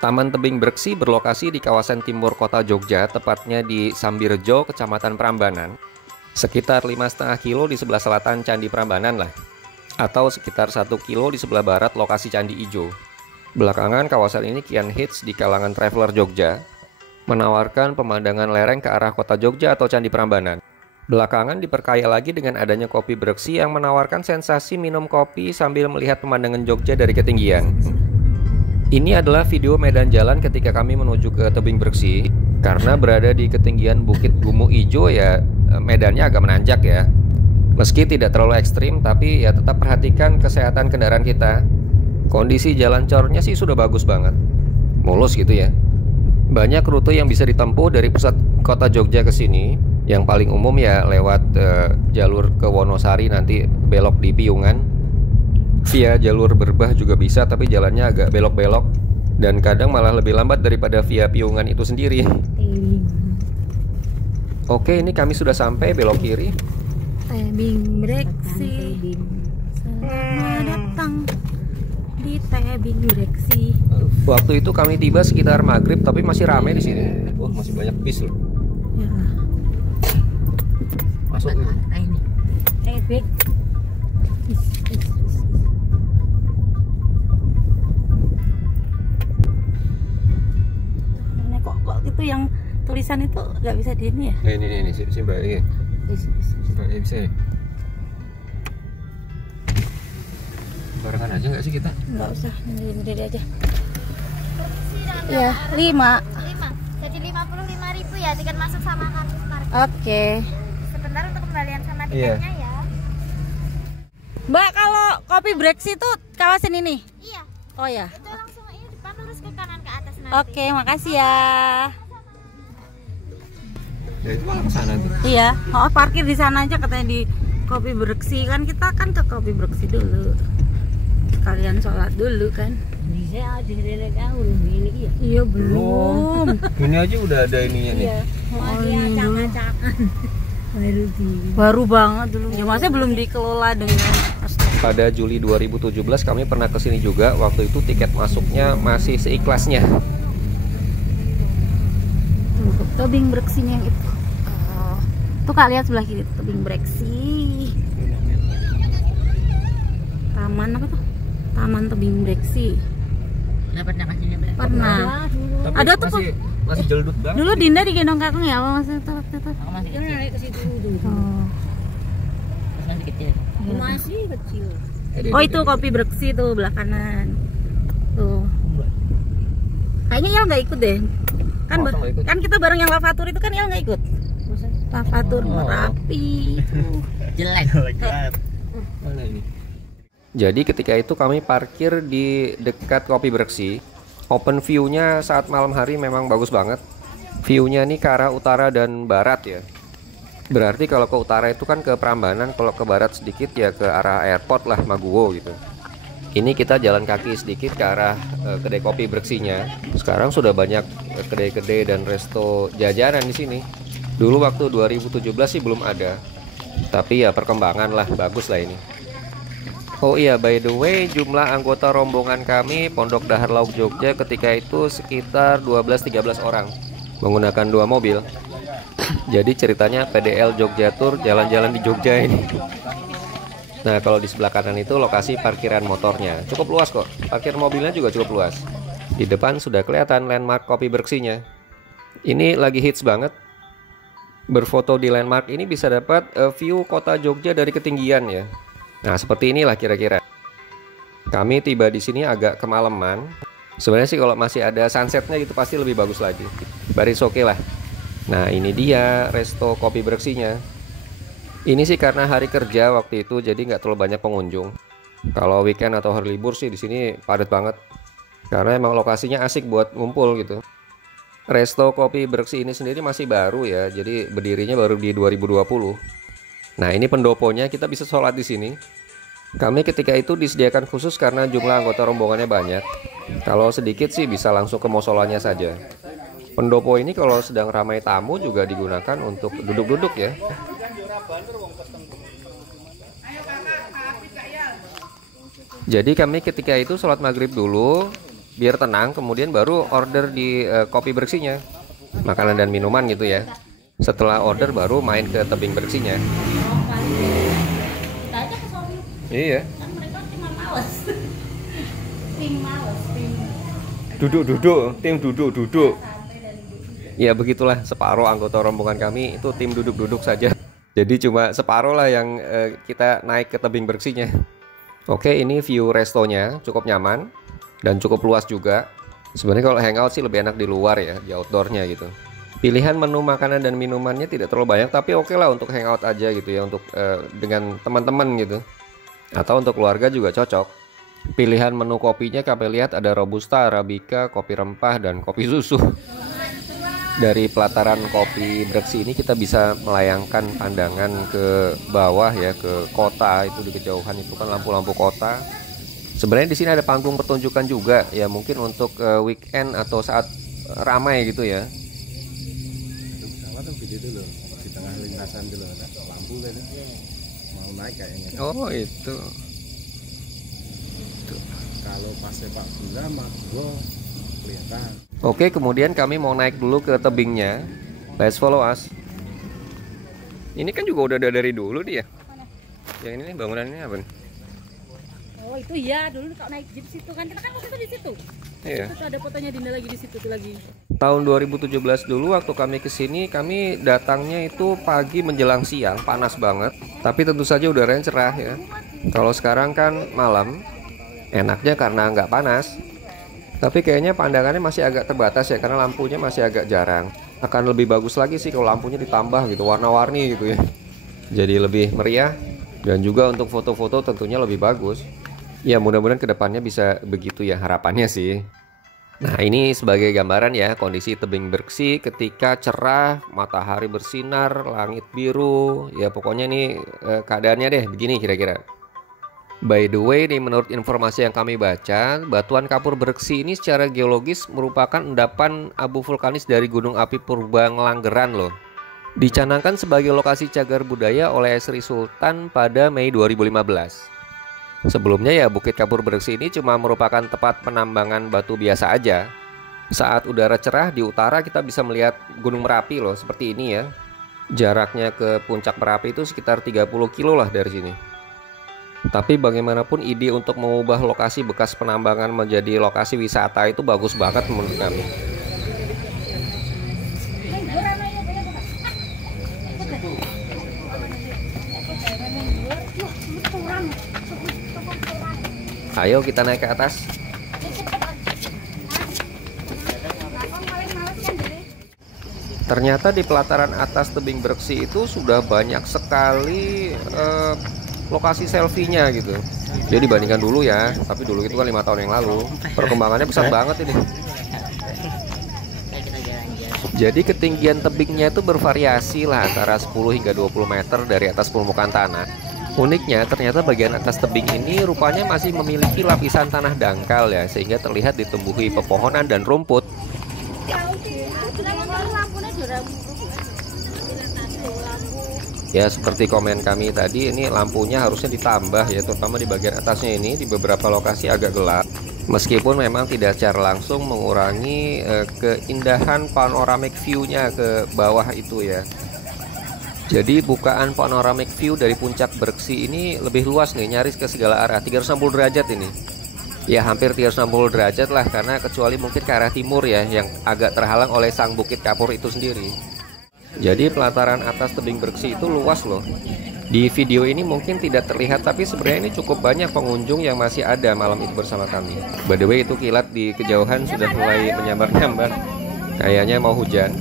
Taman Tebing Breksi berlokasi di kawasan timur kota Jogja, tepatnya di Sambirejo, Kecamatan Prambanan. Sekitar 5,5 kilo di sebelah selatan Candi Prambanan lah, atau sekitar 1 kilo di sebelah barat lokasi Candi Ijo. Belakangan kawasan ini kian hits di kalangan traveler Jogja, menawarkan pemandangan lereng ke arah kota Jogja atau Candi Prambanan. Belakangan diperkaya lagi dengan adanya kopi Breksi yang menawarkan sensasi minum kopi sambil melihat pemandangan Jogja dari ketinggian. Ini adalah video medan jalan ketika kami menuju ke Tebing Breksi. Karena berada di ketinggian Bukit Gumu Ijo ya, medannya agak menanjak ya. Meski tidak terlalu ekstrim, tapi ya tetap perhatikan kesehatan kendaraan kita. Kondisi jalan cornya sih sudah bagus banget, mulus gitu ya. Banyak rute yang bisa ditempuh dari pusat kota Jogja ke sini. Yang paling umum ya lewat jalur ke Wonosari, nanti belok di Piungan. Via jalur Berbah juga bisa, tapi jalannya agak belok-belok dan kadang malah lebih lambat daripada via Piungan itu sendiri. Oke, ini kami sudah sampai, belok kiri. Tebing Breksi, selamat datang di Tebing Breksi. Waktu itu kami tiba sekitar maghrib, tapi masih ramai di sini. Wah, masih banyak bis loh. Ya. Masuk ini. Tebing. Kok itu yang tulisan itu nggak bisa di ini ya? Ini Simba ini. Simba ini bisa. Barengan aja nggak sih kita? Nggak usah, sendiri aja. Ya, 5. Jadi 55.000 ya tiket masuk sama kartu parkir. Oke. Sebentar untuk kembalian sama tiketnya ya. Mbak, kalau kopi Breksi itu kawasan ini? Iya. Oh ya. Itu langsung ini depan lurus ke kanan ke atas nanti. Oke, makasih ya. Ya itu malah ke sana tuh. Iya, oh parkir di sana aja katanya di kopi Breksi, kan kita kan ke kopi Breksi dulu. Sekalian sholat dulu kan. Bisa belum ini ya. Iya, belum. Ini aja udah ada ininya nih. Iya. Masih acak-acakan. Baru banget dulu. Ya masnya belum dikelola dengan Pada Juli 2017 kami pernah kesini juga. Waktu itu tiket masuknya masih seikhlasnya. Tebing Breksinya yang itu. Tuh Kak, lihat sebelah kiri Tebing Breksi. Taman apa tuh? Taman Tebing Breksi. Pernah kasihnya berapa? Pernah. Tapi Ada tuh masih jeldut banget. dulu Dinda digendong kakung ya, apa maksudnya tuh waktu itu? Aku masih kecil. Ke situ dulu. Oh. Masih kecil. Masih kecil. Oh, itu kopi Breksi tuh belah kanan. Tuh. Kayaknya Il nggak ikut deh. Kan Masa nggak ikut? kan kita bareng yang lavatur itu kan Il nggak ikut. Lavatur Merapi. Jelek. Mana ini? Jadi ketika itu kami parkir di dekat kopi Breksi. Open view-nya saat malam hari memang bagus banget. View-nya nih ke arah utara dan barat ya. Berarti kalau ke utara itu kan ke Prambanan, kalau ke barat sedikit ya ke arah airport lah, Maguwo gitu. Ini kita jalan kaki sedikit ke arah kedai kopi Breksinya. Sekarang sudah banyak kedai-kedai dan resto jajanan di sini. Dulu waktu 2017 sih belum ada. Tapi ya perkembangan lah, bagus lah ini. Oh iya, by the way, jumlah anggota rombongan kami Pondok Dahar Lauk Jogja ketika itu sekitar 12-13 orang menggunakan 2 mobil. Jadi ceritanya PDL Jogja Tour jalan-jalan di Jogja ini. Nah, kalau di sebelah kanan itu lokasi parkiran motornya. Cukup luas kok. Parkir mobilnya juga cukup luas. Di depan sudah kelihatan landmark kopi Breksinya. Ini lagi hits banget. Berfoto di landmark ini bisa dapat view kota Jogja dari ketinggian ya. Nah, seperti inilah kira-kira. Kami tiba di sini agak kemalaman. Sebenarnya sih kalau masih ada sunsetnya gitu pasti lebih bagus lagi. Baris oke lah. Nah, ini dia resto kopi Breksinya. Ini sih karena hari kerja waktu itu, jadi nggak terlalu banyak pengunjung. Kalau weekend atau hari libur sih di sini padat banget. Karena emang lokasinya asik buat ngumpul gitu. Resto kopi Breksi ini sendiri masih baru ya, jadi berdirinya baru di 2020. Nah, ini pendoponya, kita bisa sholat di sini. Kami ketika itu disediakan khusus karena jumlah anggota rombongannya banyak. Kalau sedikit sih bisa langsung ke musolanya saja. Pendopo ini kalau sedang ramai tamu juga digunakan untuk duduk-duduk ya. Jadi kami ketika itu sholat maghrib dulu, biar tenang, kemudian baru order di kopi bersihnya, makanan dan minuman gitu ya. Setelah order baru main ke tebing bersihnya. Iya. Kan mereka cuma males. Tim males, tim Duduk. Ya begitulah, separuh anggota rombongan kami itu tim duduk-duduk saja. Jadi cuma separuh lah yang kita naik ke tebing bersihnya. Oke, ini view restonya cukup nyaman dan cukup luas juga. Sebenarnya kalau hangout sih lebih enak di luar ya, di outdoornya gitu. Pilihan menu makanan dan minumannya tidak terlalu banyak, tapi oke lah untuk hangout aja gitu ya, untuk dengan teman-teman gitu. Atau untuk keluarga juga cocok. Pilihan menu kopinya kami lihat ada Robusta, Arabica, kopi rempah, dan kopi susu. Dari pelataran kopi Breksi ini kita bisa melayangkan pandangan ke bawah ya, ke kota. Itu di kejauhan itu kan lampu-lampu kota. Sebenarnya di sini ada panggung pertunjukan juga ya, mungkin untuk weekend atau saat ramai gitu ya. Pesawat tuh gede dulu di tengah lintasan dulu ada lampu kan, mau naik kayaknya. Oh itu. Kalau pas sepak bola mah gua kelihatan. Oke, kemudian kami mau naik dulu ke tebingnya. Let's follow us. Ini kan juga udah ada dari dulu dia. Yang ini nih, bangunan ini apa nih? Oh itu ya, dulu kalau naik jeep situ kan, kita kan waktu itu di situ. Iya. Itu ada fotonya Dinda lagi di situ tuh lagi. Tahun 2017 dulu waktu kami kesini, kami datangnya itu pagi menjelang siang, panas banget. Tapi tentu saja udaranya cerah ya. Kalau sekarang kan malam, enaknya karena nggak panas. Tapi kayaknya pandangannya masih agak terbatas ya, karena lampunya masih agak jarang. Akan lebih bagus lagi sih kalau lampunya ditambah gitu, warna-warni gitu ya. Jadi lebih meriah, dan juga untuk foto-foto tentunya lebih bagus. Ya mudah-mudahan kedepannya bisa begitu ya, harapannya sih. Nah ini sebagai gambaran ya kondisi tebing Breksi ketika cerah, matahari bersinar, langit biru. Ya pokoknya ini keadaannya deh begini kira-kira. By the way, nih menurut informasi yang kami baca, batuan kapur Breksi ini secara geologis merupakan endapan abu vulkanis dari gunung api Purba Ngelanggeran loh. Dicanangkan sebagai lokasi cagar budaya oleh Sri Sultan pada Mei 2015. Sebelumnya ya Bukit Kapur Breksi ini cuma merupakan tempat penambangan batu biasa aja. Saat udara cerah di utara kita bisa melihat Gunung Merapi loh, seperti ini ya. Jaraknya ke puncak Merapi itu sekitar 30 kilo lah dari sini. Tapi bagaimanapun ide untuk mengubah lokasi bekas penambangan menjadi lokasi wisata itu bagus banget menurut kami. Ayo kita naik ke atas. Ternyata di pelataran atas tebing Breksi itu sudah banyak sekali lokasi selfie-nya gitu. Jadi dibandingkan dulu ya, tapi dulu itu kan 5 tahun yang lalu. Perkembangannya besar banget ini. Jadi ketinggian tebingnya itu bervariasi lah antara 10 hingga 20 meter dari atas permukaan tanah. Uniknya ternyata bagian atas tebing ini rupanya masih memiliki lapisan tanah dangkal ya, sehingga terlihat ditumbuhi pepohonan dan rumput. Ya seperti komen kami tadi, ini lampunya harusnya ditambah ya, terutama di bagian atasnya ini, di beberapa lokasi agak gelap. Meskipun memang tidak secara langsung mengurangi keindahan panoramic view-nya ke bawah itu ya. Jadi bukaan panoramic view dari puncak Breksi ini lebih luas nih, nyaris ke segala arah, 360 derajat ini. Ya hampir 360 derajat lah, karena kecuali mungkin ke arah timur ya, yang agak terhalang oleh sang Bukit Kapur itu sendiri. Jadi pelataran atas tebing Breksi itu luas loh. Di video ini mungkin tidak terlihat, tapi sebenarnya ini cukup banyak pengunjung yang masih ada malam itu bersama kami. By the way, itu kilat di kejauhan sudah mulai menyambar-nyambar. Kayaknya mau hujan.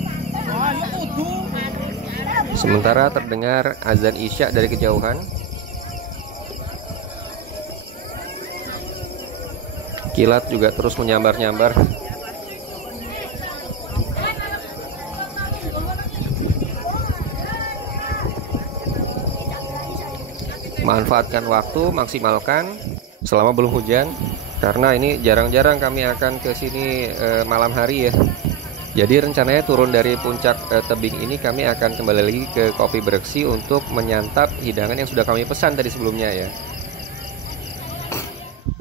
Sementara terdengar azan Isya dari kejauhan. Kilat juga terus menyambar-nyambar. Manfaatkan waktu, maksimalkan selama belum hujan, karena ini jarang-jarang kami akan ke sini malam hari ya. Jadi rencananya turun dari puncak tebing ini kami akan kembali lagi ke Kopi Breksi untuk menyantap hidangan yang sudah kami pesan tadi sebelumnya ya.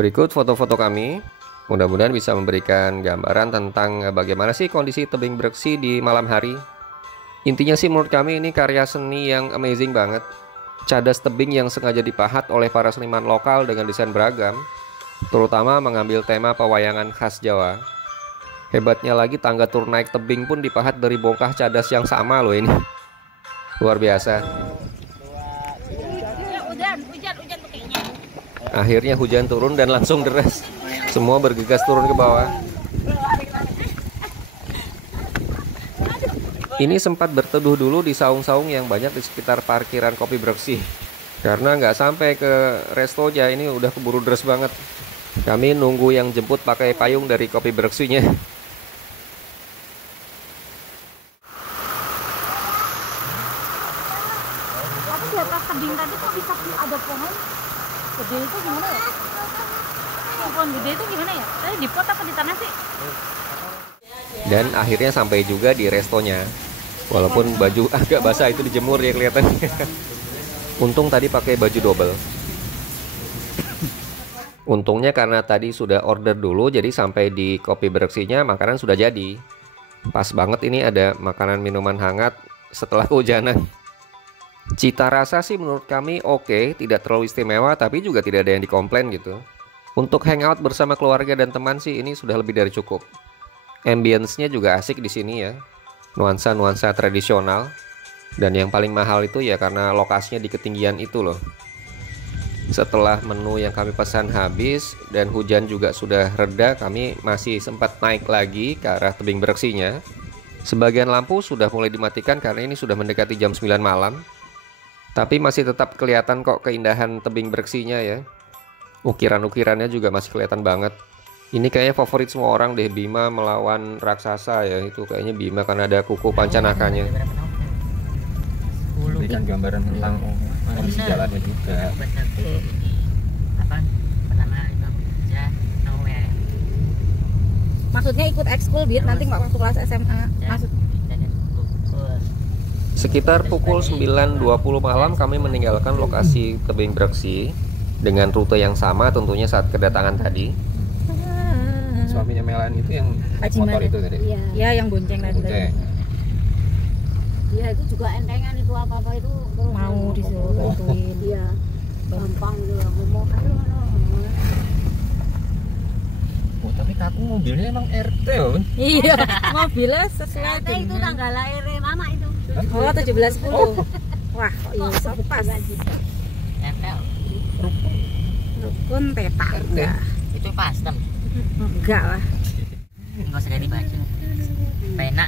Berikut foto-foto kami. Mudah-mudahan bisa memberikan gambaran tentang bagaimana sih kondisi tebing Breksi di malam hari. Intinya sih menurut kami ini karya seni yang amazing banget. Cadas tebing yang sengaja dipahat oleh para seniman lokal dengan desain beragam, terutama mengambil tema pewayangan khas Jawa. Hebatnya lagi tangga turun naik tebing pun dipahat dari bongkah cadas yang sama loh ini. Luar biasa. Akhirnya hujan turun dan langsung deras. Semua bergegas turun ke bawah. Ini sempat berteduh dulu di saung-saung yang banyak di sekitar parkiran Kopi Breksi. Karena nggak sampai ke restonya, ini udah keburu deres banget. Kami nunggu yang jemput pakai payung dari Kopi Breksinya. Tapi di atas tebing tadi kok bisa ada pohon gede itu gimana ya? Pohon gede itu gimana ya? Tadi di pot apa di tanah sih? Dan akhirnya sampai juga di restonya. Walaupun baju agak basah itu dijemur ya kelihatannya. Untung tadi pakai baju double. Untungnya karena tadi sudah order dulu, jadi sampai di Kopi Breksinya makanan sudah jadi. Pas banget ini ada makanan minuman hangat setelah kehujanan. Cita rasa sih menurut kami oke, tidak terlalu istimewa, tapi juga tidak ada yang dikomplain gitu. Untuk hangout bersama keluarga dan teman sih ini sudah lebih dari cukup. Ambience-nya juga asik di sini ya. Nuansa-nuansa tradisional. Dan yang paling mahal itu ya karena lokasinya di ketinggian itu loh. Setelah menu yang kami pesan habis dan hujan juga sudah reda, kami masih sempat naik lagi ke arah tebing Breksinya. Sebagian lampu sudah mulai dimatikan karena ini sudah mendekati jam 9 malam. Tapi masih tetap kelihatan kok keindahan tebing Breksinya ya. Ukiran-ukirannya juga masih kelihatan banget. Ini kayaknya favorit semua orang deh, Bima melawan raksasa ya. Itu kayaknya Bima karena ada kuku pancanakanya. Berikan gambaran tentang kondisi jalannya juga. Maksudnya ikut ekskul biar nanti nggak waktu kelas SMA. Maksud Sekitar pukul 9.20 malam kami meninggalkan lokasi tebing Breksi dengan rute yang sama tentunya saat kedatangan tadi. Suaminya Melan itu yang motor itu tadi. ya yang bonceng tadi. Bonceng. Iya itu juga entengan itu apa-apa itu Mau disuruh bantuin. Iya. Gampang gitu ngomong ayo. Oh, tapi kaku mobilnya emang RT loh. Iya, mobilnya sesuai Ternyata itu tanggal lahir mama itu. Oh, 1710. Wah, kok iya pas. Nempel. Rukun peta enggak. Itu pastem. Enggak lah. Enggak usah ganti baju. Pena.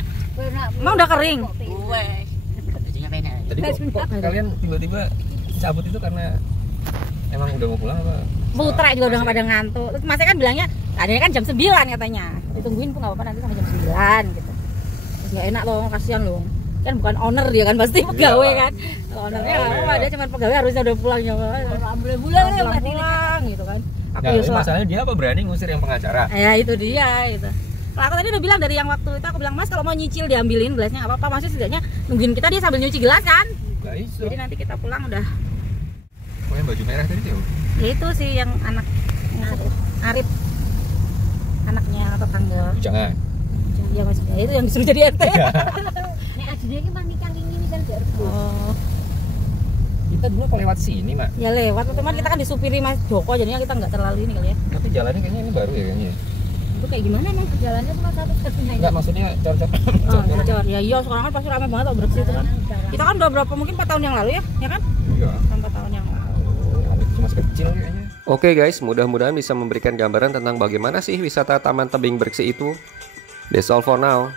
Emang udah kering? Gue. Bajunya pena. Tadi kok kalian tiba-tiba cabut itu karena emang udah mau pulang apa? Putra juga udah pada ngantuk. Terus masnya kan bilangnya, adanya kan jam 9 katanya. Ditungguin pun nggak apa-apa nanti sampai jam 9 gitu. Terus nggak enak loh, kasihan loh. Kan bukan owner dia kan pasti pegawai kan. Kalau ownernya nggak apa-apa, dia cuma pegawai harusnya udah pulang ya. Pulang gitu kan. Aku Nah, ya ini masalahnya dia apa berani ngusir yang pengacara? Ya itu dia itu. Kalau aku tadi udah bilang dari yang waktu itu aku bilang Mas kalau mau nyicil diambilin gelasnya nggak apa-apa, maksudnya setidaknya nungguin kita dia sambil nyuci gelas kan. Gak iso. Jadi nanti kita pulang udah. Oh, yang baju merah tadi tuh. Ya itu sih yang anak Arif, anaknya tetangga. Jangan. Ya maksudnya itu yang disuruh jadi RT. Nek adine iki mah nikah ini kan gak rebo. Oh, Kita dulu apa lewat sini, Mak? ya lewat teman kita kan disupiri Mas Joko jadinya kita nggak terlalu ini kali ya. Tapi jalannya kayaknya ini baru ya kayaknya. Itu kayak gimana emang? Jalannya cuma satu-satunya. Enggak, maksudnya cor-cor. Oh, bocor. Ya iya sekarang kan pasti ramai banget loh Breksi itu kan. Kita kan udah berapa mungkin 4 tahun yang lalu ya, ya kan? Iya. 4 tahun yang lalu. Cuma kecil kayaknya. Oke guys, mudah-mudahan bisa memberikan gambaran tentang bagaimana sih wisata Taman Tebing Breksi itu. That's all for now.